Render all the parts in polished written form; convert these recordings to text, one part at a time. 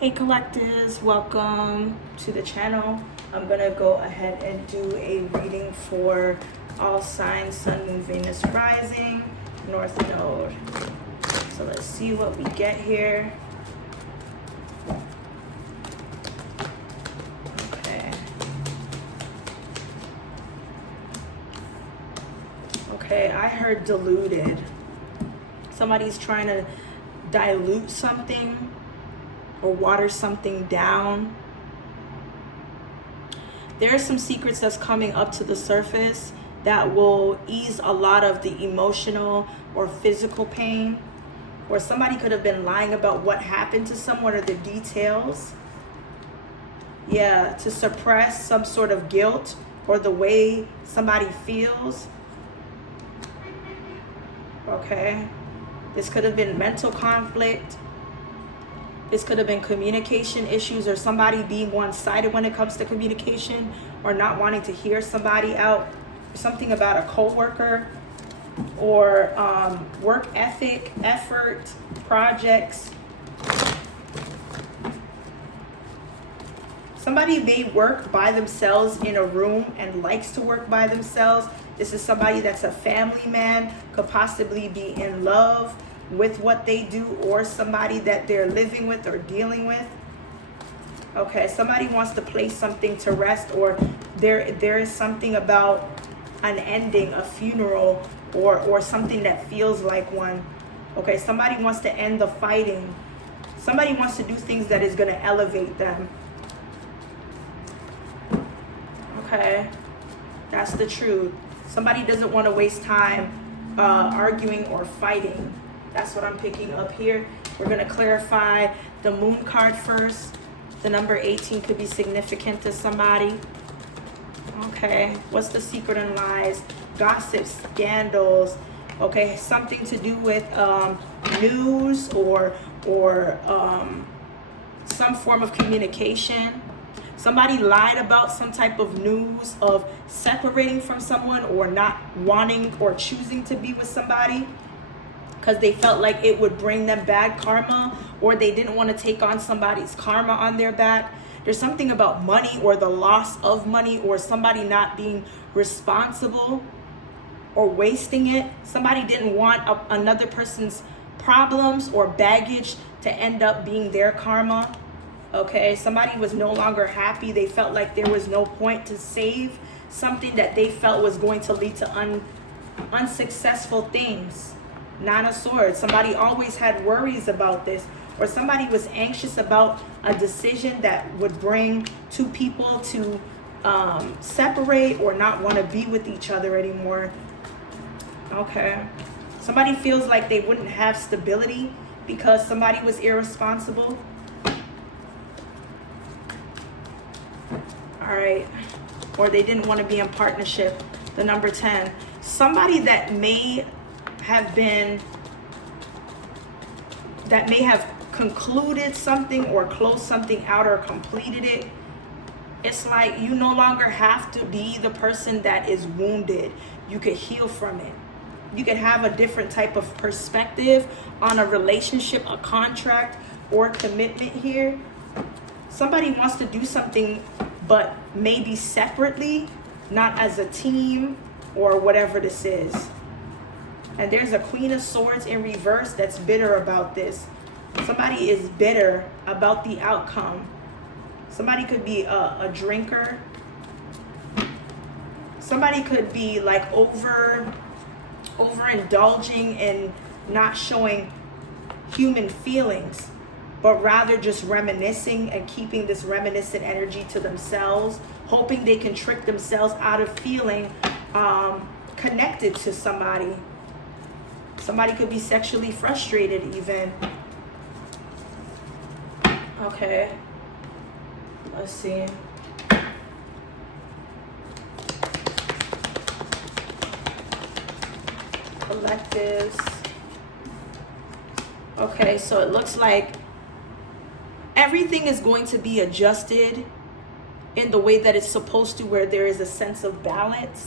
Hey collectives, welcome to the channel. I'm gonna go ahead and do a reading for all signs, Sun, Moon, Venus, Rising, North Node. So let's see what we get here. Okay. Okay, I heard diluted. Somebody's trying to dilute something or water something down. There are some secrets that's coming up to the surface that will ease a lot of the emotional or physical pain. Or somebody could have been lying about what happened to someone or the details. Yeah, to suppress some sort of guilt or the way somebody feels. Okay. This could have been mental conflict. This could have been communication issues or somebody being one-sided when it comes to communication or not wanting to hear somebody out. Something about a coworker or work ethic, effort, projects. Somebody may work by themselves in a room and likes to work by themselves. This is somebody that's a family man, could possibly be in love with what they do, or somebody that they're living with or dealing with. Okay, somebody wants to place something to rest, or there is something about an ending, a funeral, or something that feels like one. Okay, somebody wants to end the fighting. Somebody wants to do things that is going to elevate them. Okay, that's the truth. Somebody doesn't want to waste time arguing or fighting. That's what I'm picking up here. We're going to clarify the moon card first. The number 18 could be significant to somebody. Okay, what's the secret and lies? Gossip, scandals. Okay, something to do with news or some form of communication. Somebody lied about some type of news of separating from someone or not wanting or choosing to be with somebody because they felt like it would bring them bad karma, or they didn't want to take on somebody's karma on their back. There's something about money or the loss of money, or somebody not being responsible or wasting it. Somebody didn't want another person's problems or baggage to end up being their karma. Okay, somebody was no longer happy. They felt like there was no point to save something that they felt was going to lead to unsuccessful things. Nine of Swords. Somebody always had worries about this, or somebody was anxious about a decision that would bring two people to separate or not want to be with each other anymore. Okay. Somebody feels like they wouldn't have stability because somebody was irresponsible. All right. Or they didn't want to be in partnership. The number 10. Somebody that may have concluded something or closed something out or completed it. It's like you no longer have to be the person that is wounded. You could heal from it. You could have a different type of perspective on a relationship, a contract, or commitment here. Somebody wants to do something, but maybe separately, not as a team or whatever this is. And there's a Queen of Swords in reverse that's bitter about this. Somebody is bitter about the outcome. Somebody could be a drinker. Somebody could be like overindulging and not showing human feelings, but rather just reminiscing and keeping this reminiscent energy to themselves, hoping they can trick themselves out of feeling connected to somebody. Somebody could be sexually frustrated even. Okay. Let's see. Collectives. Okay, so it looks like everything is going to be adjusted in the way that it's supposed to, where there is a sense of balance.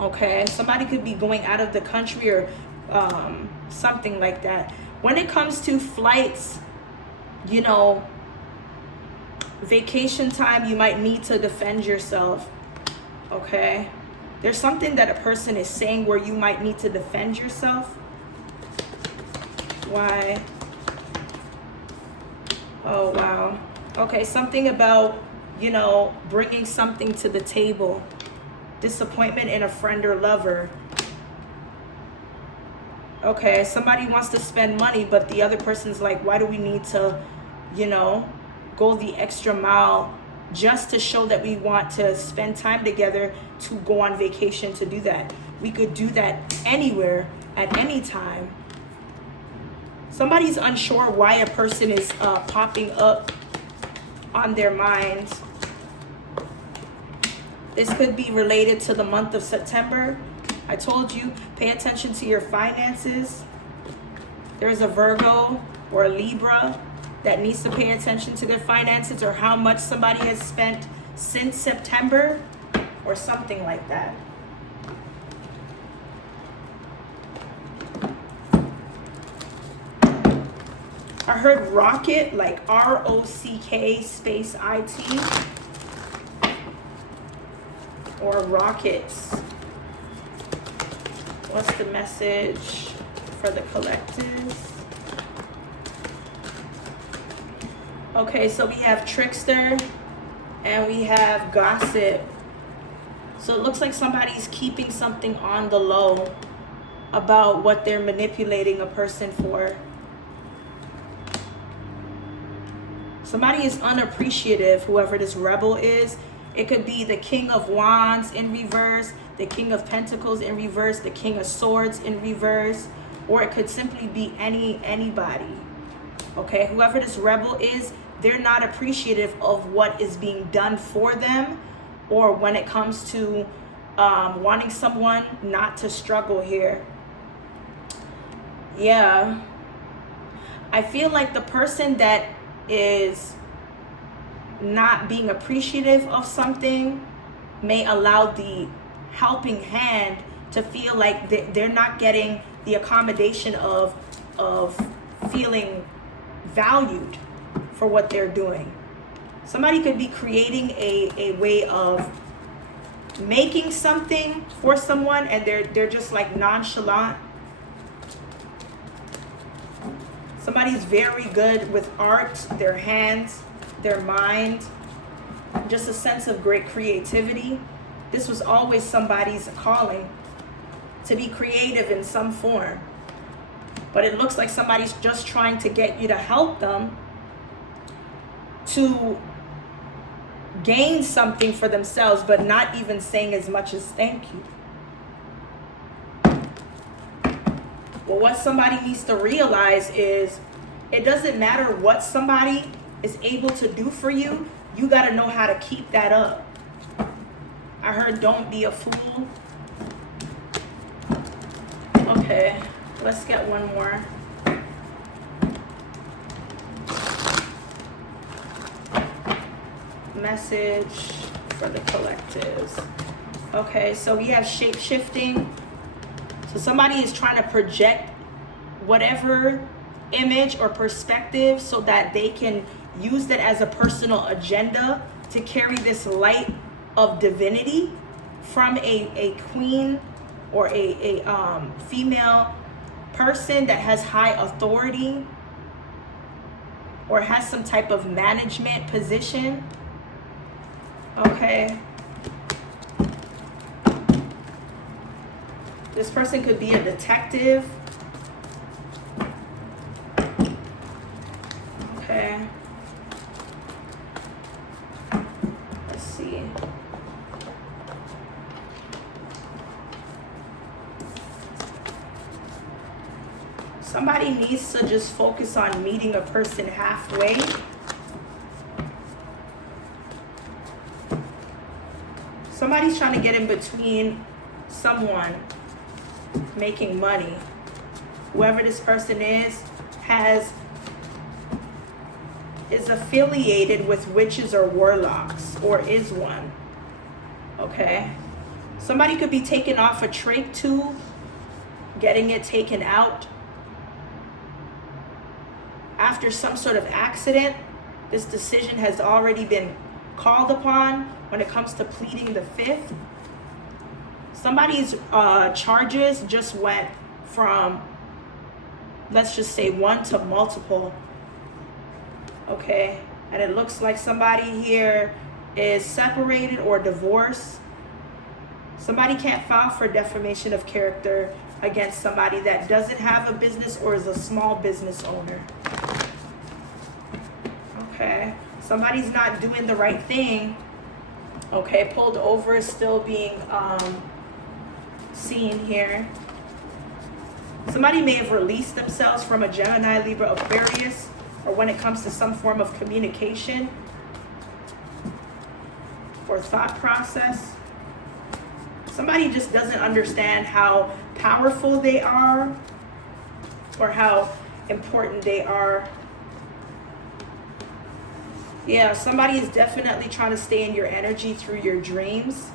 Okay, somebody could be going out of the country or something like that. When it comes to flights, you know, vacation time, you might need to defend yourself. Okay? There's something that a person is saying where you might need to defend yourself. Why? Oh, wow. Okay, something about, you know, bringing something to the table. Disappointment in a friend or lover. Okay, somebody wants to spend money, but the other person's like, why do we need to, you know, go the extra mile just to show that we want to spend time together to go on vacation to do that? We could do that anywhere, at any time. Somebody's unsure why a person is popping up on their minds. This could be related to the month of September. I told you, pay attention to your finances. There's a Virgo or a Libra that needs to pay attention to their finances, or how much somebody has spent since September, or something like that. I heard rocket, like R-O-C-K space I-T, or rockets. What's the message for the collective? Okay, so we have trickster and we have gossip. So it looks like somebody's keeping something on the low about what they're manipulating a person for. Somebody is unappreciative, whoever this rebel is. It could be the King of Wands in reverse, the King of Pentacles in reverse, the King of Swords in reverse, or it could simply be anybody. Okay, whoever this rebel is, they're not appreciative of what is being done for them, or when it comes to wanting someone not to struggle here. Yeah. I feel like the person that is not being appreciative of something may allow the helping hand to feel like they're not getting the accommodation of feeling valued for what they're doing. Somebody could be creating a way of making something for someone, and they're just like nonchalant. Somebody's very good with art, their hands, their mind, just a sense of great creativity. This was always somebody's calling, to be creative in some form. But it looks like somebody's just trying to get you to help them to gain something for themselves, but not even saying as much as thank you. Well, what somebody needs to realize is it doesn't matter what somebody is able to do for you. You got to know how to keep that up. I heard don't be a fool. Okay, let's get one more. Message for the collectives. Okay, so we have shape-shifting. So somebody is trying to project whatever image or perspective so that they can use that as a personal agenda to carry this light of divinity from a queen or a female person that has high authority or has some type of management position. Okay. This person could be a detective. Okay. Let's see. Somebody needs to just focus on meeting a person halfway. Somebody's trying to get in between someone making money. Whoever this person is affiliated with witches or warlocks, or is one. Okay. Somebody could be taking off a trach tube, getting it taken out. after some sort of accident. This decision has already been called upon when it comes to pleading the fifth. Somebody's charges just went from, let's just say, 1 to multiple. Okay, and it looks like somebody here is separated or divorced. Somebody can't file for defamation of character against somebody that doesn't have a business or is a small business owner. Okay, somebody's not doing the right thing. Okay, pulled over is still being seen here. Somebody may have released themselves from a Gemini, Libra, Aquarius, or when it comes to some form of communication or thought process. Somebody just doesn't understand how powerful they are or how important they are. Yeah, somebody is definitely trying to stay in your energy through your dreams.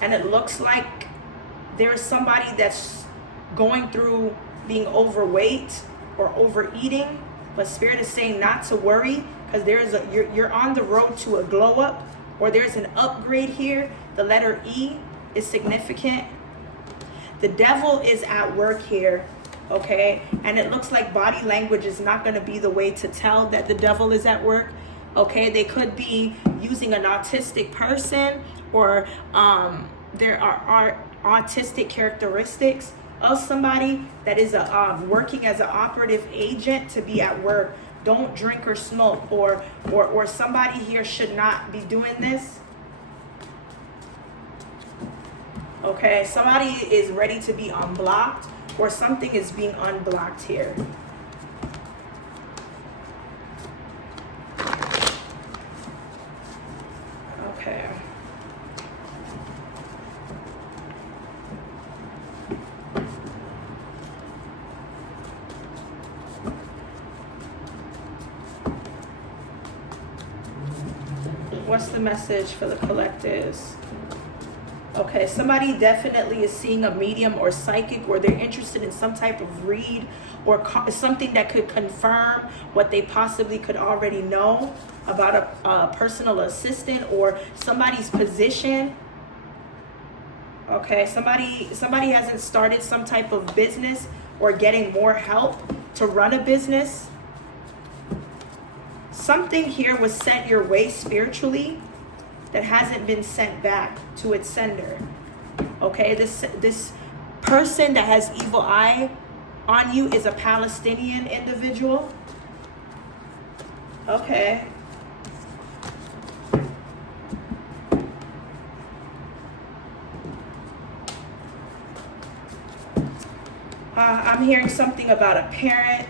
And it looks like there is somebody that's going through being overweight or overeating, but Spirit is saying not to worry, because you're on the road to a glow up, or there's an upgrade here. The letter E is significant. The devil is at work here, okay? And it looks like body language is not going to be the way to tell that the devil is at work, okay? They could be using an autistic person, or there are autistic characteristics of somebody that is working as an operative agent to be at work. Don't drink or smoke, or somebody here should not be doing this. Okay, somebody is ready to be unblocked, or something is being unblocked here. Okay. What's the message for the collectives? Okay, somebody definitely is seeing a medium or psychic, or they're interested in some type of read or something that could confirm what they possibly could already know about a personal assistant or somebody's position. Okay, somebody hasn't started some type of business or getting more help to run a business. Something here was sent your way spiritually that hasn't been sent back to its sender. Okay, this person that has evil eye on you is a Palestinian individual. Okay. I'm hearing something about a parent.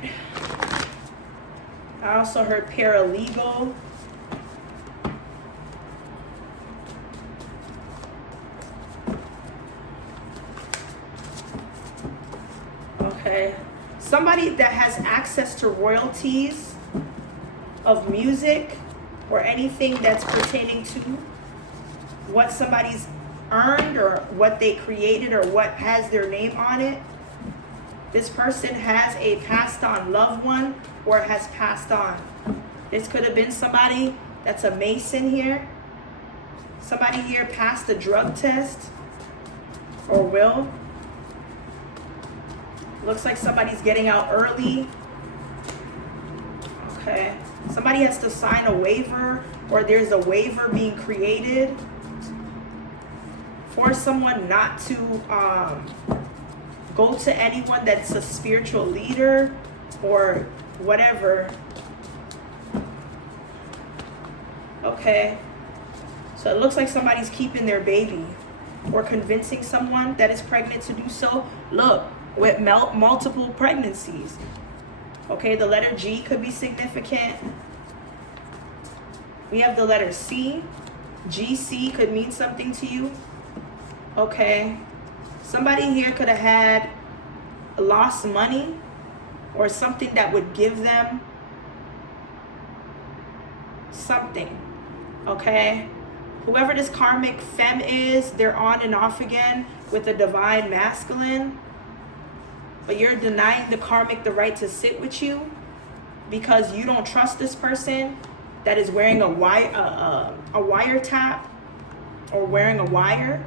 I also heard paralegal. Okay. Somebody that has access to royalties of music or anything that's pertaining to what somebody's earned or what they created or what has their name on it. This person has a passed on loved one or has passed on. This could have been somebody that's a Mason here. Somebody here passed a drug test or will. Looks like somebody's getting out early. Okay. Somebody has to sign a waiver, or there's a waiver being created for someone not to go to anyone that's a spiritual leader or whatever. Okay. So it looks like somebody's keeping their baby or convincing someone that is pregnant to do so. Look, with multiple pregnancies. Okay, the letter G could be significant. We have the letter C. GC could mean something to you. Okay. Somebody here could have had lost money or something that would give them something. Okay. Whoever this karmic femme is, they're on and off again with the divine masculine. But you're denying the karmic the right to sit with you. because you don't trust this person that is wearing a wiretap or wearing a wire.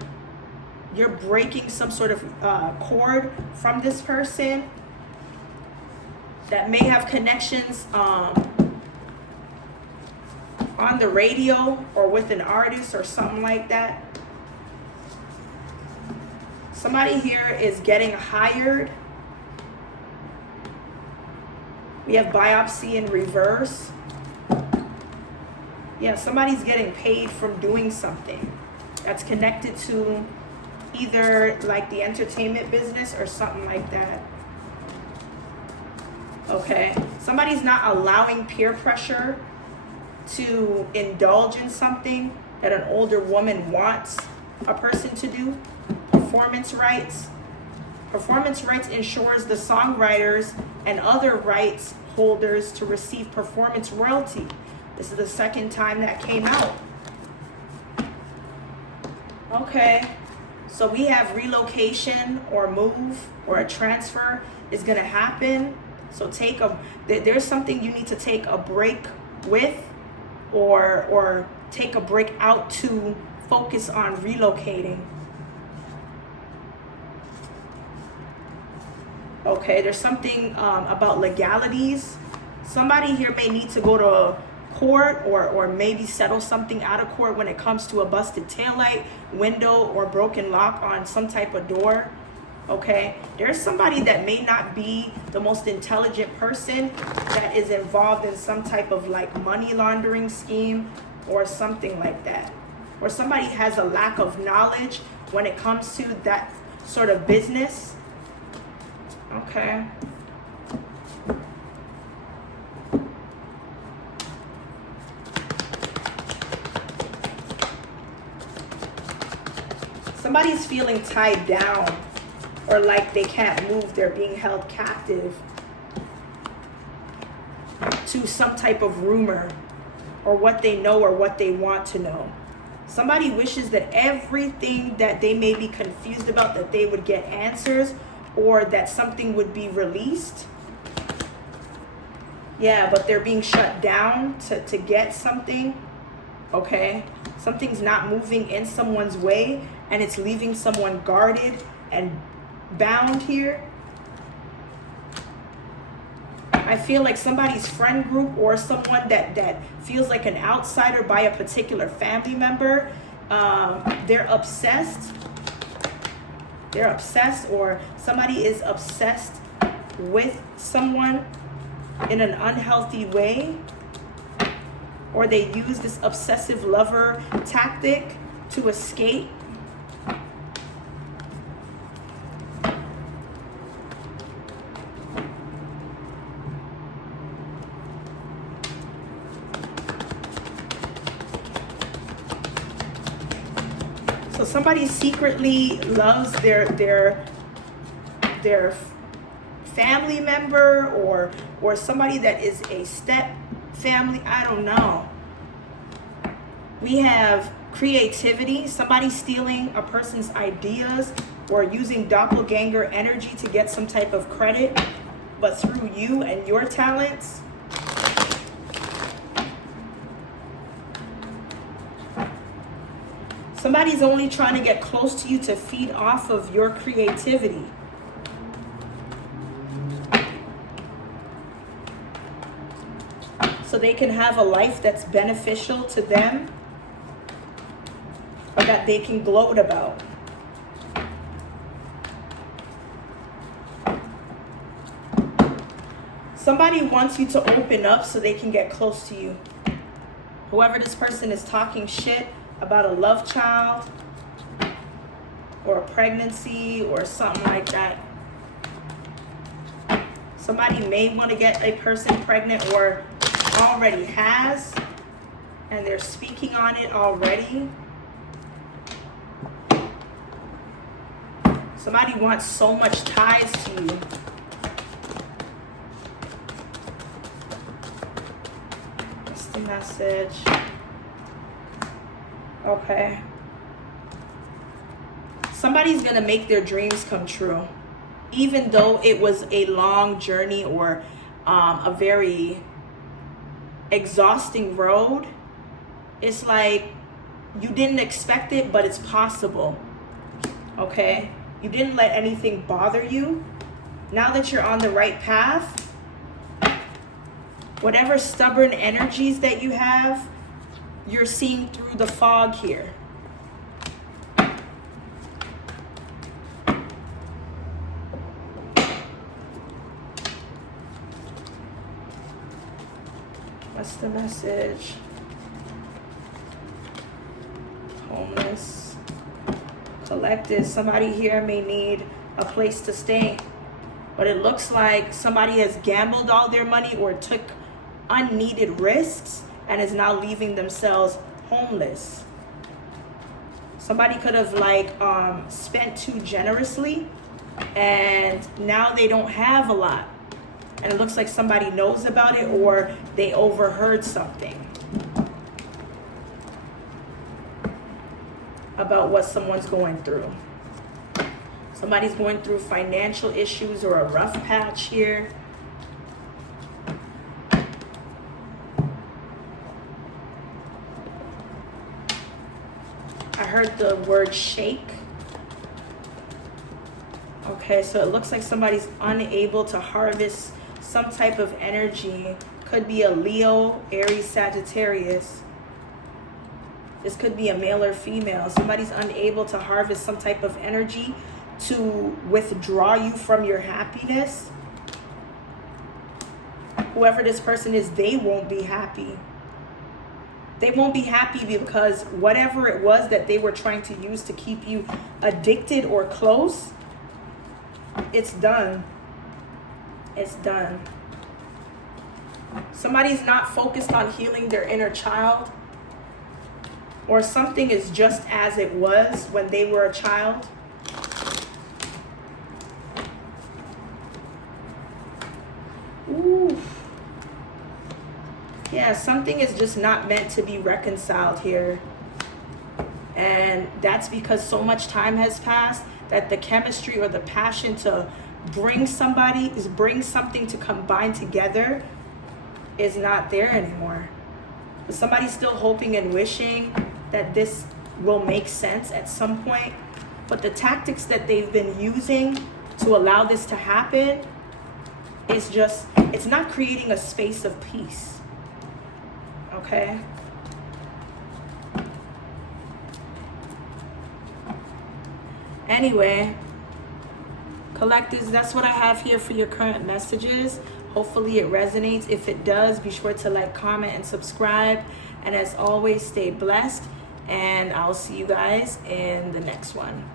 You're breaking some sort of cord from this person that may have connections on the radio or with an artist or something like that. Somebody here is getting hired. We have biopsy in reverse. Yeah, somebody's getting paid from doing something that's connected to either like the entertainment business or something like that. Okay, somebody's not allowing peer pressure to indulge in something that an older woman wants a person to do. Performance rights. Performance rights ensures the songwriters and other rights holders to receive performance royalty. This is the second time that came out. Okay, so we have relocation or move or a transfer is going to happen. So there's something you need to take a break with, or take a break out to focus on relocating. Okay, there's something about legalities. Somebody here may need to go to court or maybe settle something out of court when it comes to a busted taillight, window, or broken lock on some type of door. Okay, there's somebody that may not be the most intelligent person that is involved in some type of like money laundering scheme or something like that. Or somebody has a lack of knowledge when it comes to that sort of business. Okay. Somebody's feeling tied down or like they can't move. They're being held captive to some type of rumor or what they know or what they want to know. Somebody wishes that everything that they may be confused about, that they would get answers, or that something would be released. Yeah, but they're being shut down to get something. Okay, something's not moving in someone's way, and it's leaving someone guarded and bound here. I feel like somebody's friend group or someone that feels like an outsider by a particular family member, they're obsessed. They're obsessed, or somebody is obsessed with someone in an unhealthy way, or they use this obsessive lover tactic to escape. So somebody secretly loves their family member, or somebody that is a step family. I don't know. We have creativity. Somebody stealing a person's ideas or using doppelganger energy to get some type of credit, but through you and your talents. Somebody's only trying to get close to you to feed off of your creativity. So they can have a life that's beneficial to them, or that they can gloat about. Somebody wants you to open up so they can get close to you. Whoever this person is talking shit about a love child or a pregnancy or something like that. Somebody may want to get a person pregnant or already has, and they're speaking on it already. Somebody wants so much ties to you. That's the message. Okay. Somebody's going to make their dreams come true. Even though it was a long journey or a very exhausting road. It's like you didn't expect it, but it's possible. Okay? You didn't let anything bother you. Now that you're on the right path, whatever stubborn energies that you have, you're seeing through the fog here. What's the message? Homeless. Collective. Somebody here may need a place to stay. But it looks like somebody has gambled all their money or took unneeded risks and is now leaving themselves homeless. Somebody could have spent too generously and now they don't have a lot. And it looks like somebody knows about it or they overheard something about what someone's going through. Somebody's going through financial issues or a rough patch here. I heard the word shake. Okay, so it looks like somebody's unable to harvest some type of energy. Could be a Leo, Aries, Sagittarius. This could be a male or female. Somebody's unable to harvest some type of energy to withdraw you from your happiness. Whoever this person is, they won't be happy. They won't be happy because whatever it was that they were trying to use to keep you addicted or close, it's done. It's done. Somebody's not focused on healing their inner child, or something is just as it was when they were a child. Ooh. Yeah, something is just not meant to be reconciled here. And that's because so much time has passed that the chemistry or the passion to bring something to combine together is not there anymore. But somebody's still hoping and wishing that this will make sense at some point. But the tactics that they've been using to allow this to happen is just, it's not creating a space of peace. Okay? Anyway, collectives, that's what I have here for your current messages. Hopefully it resonates. If it does, be sure to like, comment, and subscribe. And as always, stay blessed. And I'll see you guys in the next one.